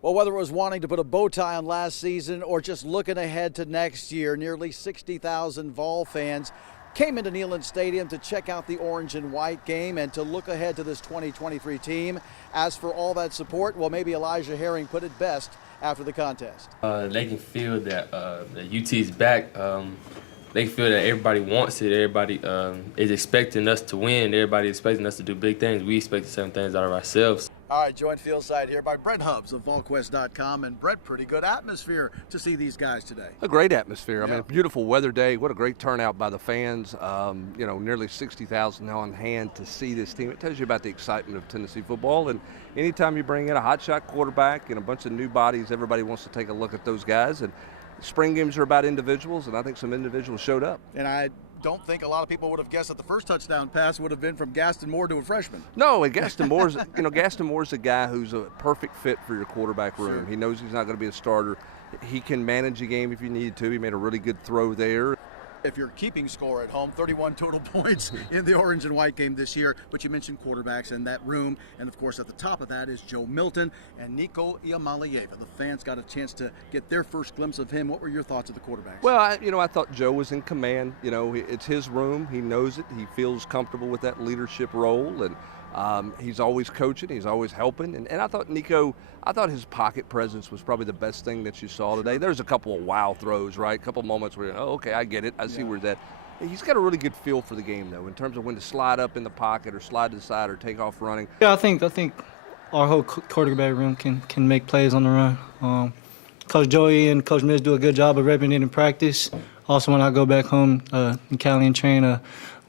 Well, whether it was wanting to put a bow tie on last season or just looking ahead to next year, nearly 60,000 Vol fans came into Neyland Stadium to check out the orange and white game and to look ahead to this 2023 team. As for all that support, well, maybe Elijah Herring put it best after the contest. They can feel that the UT's back. They feel that everybody wants it. Everybody is expecting us to win. Everybody expecting us to do big things. We expect the same things out of ourselves. All right, joined fieldside here by Brett Hubbs of VolQuest.com. And Brett, pretty good atmosphere to see these guys today. A great atmosphere. Yeah. I mean, a beautiful weather day. What a great turnout by the fans. Nearly 60,000 on hand to see this team. It tells you about the excitement of Tennessee football. And anytime you bring in a hotshot quarterback and a bunch of new bodies, everybody wants to take a look at those guys. And spring games are about individuals, and I think some individuals showed up. And I don't think a lot of people would have guessed that the first touchdown pass would have been from Gaston Moore to a freshman. No, and Gaston Moore's, Gaston Moore's a guy who's a perfect fit for your quarterback room. Sure. He knows he's not going to be a starter. He can manage a game if you need to. He made a really good throw there. If you're keeping score at home, 31 total points in the orange and white game this year. But you mentioned quarterbacks in that room. And, of course, at the top of that is Joe Milton and Nico Iamaleava. The fans got a chance to get their first glimpse of him. What were your thoughts of the quarterbacks? Well, I thought Joe was in command. It's his room. He knows it. He feels comfortable with that leadership role. And he's always coaching. He's always helping. And I thought his pocket presence was probably the best thing that you saw today. There's a couple of wow throws, right? A couple of moments where, okay, I get it. I see where that. He's got a really good feel for the game, though, in terms of when to slide up in the pocket or slide to the side or take off running. Yeah, I think our whole quarterback room can make plays on the run. Coach Joey and Coach Miz do a good job of repping it in practice. Also, when I go back home in Cali and train,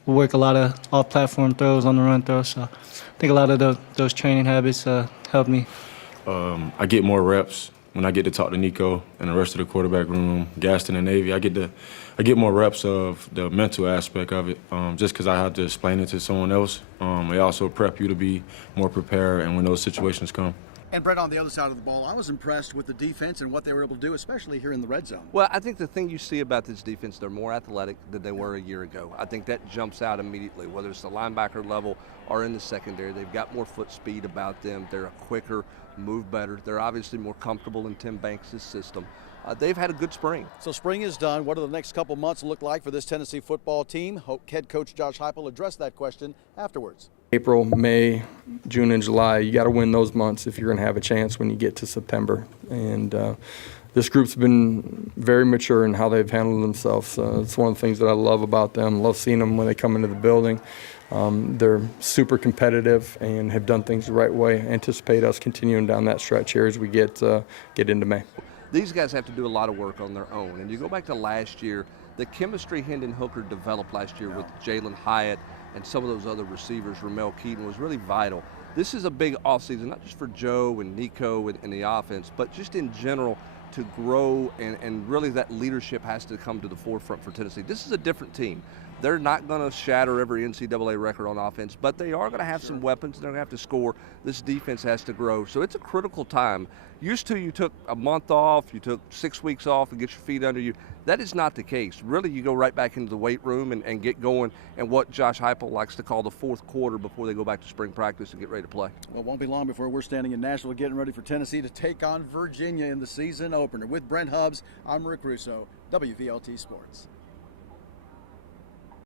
we work a lot of off-platform throws on the run throw. So I think a lot of those training habits help me. I get more reps when I get to talk to Nico and the rest of the quarterback room, Gaston and Navy. I get more reps of the mental aspect of it, just because I have to explain it to someone else. They also prep you to be more prepared, and when those situations come. And Brett, on the other side of the ball, I was impressed with the defense and what they were able to do, especially here in the red zone. Well, I think the thing you see about this defense, they're more athletic than they were a year ago. I think that jumps out immediately, whether it's the linebacker level or in the secondary. They've got more foot speed about them. They're quicker, move better. They're obviously more comfortable in Tim Banks' system. They've had a good spring. So spring is done. What do the next couple months look like for this Tennessee football team? Head coach Josh Heupel addressed that question afterwards. April, May, June, and July, you got to win those months if you're going to have a chance when you get to September. And this group's been very mature in how they've handled themselves. It's one of the things that I love about them. Love seeing them when they come into the building. They're super competitive and have done things the right way. Anticipate us continuing down that stretch here as we get into May. These guys have to do a lot of work on their own. And you go back to last year, the chemistry Hendon Hooker developed last year with Jalen Hyatt and some of those other receivers, Ramel Keaton, was really vital. This is a big offseason, not just for Joe and Nico and the offense, but just in general to grow, and really that leadership has to come to the forefront for Tennessee. This is a different team. They're not going to shatter every NCAA record on offense, but they are going to have some weapons. They're going to have to score. This defense has to grow. So it's a critical time. Used to, you took a month off, you took 6 weeks off to get your feet under you. That is not the case. Really, you go right back into the weight room and get going, and what Josh Heupel likes to call the fourth quarter before they go back to spring practice and get ready to play. Well, it won't be long before we're standing in Nashville getting ready for Tennessee to take on Virginia in the season opener. With Brent Hubbs, I'm Rick Russo, WVLT Sports.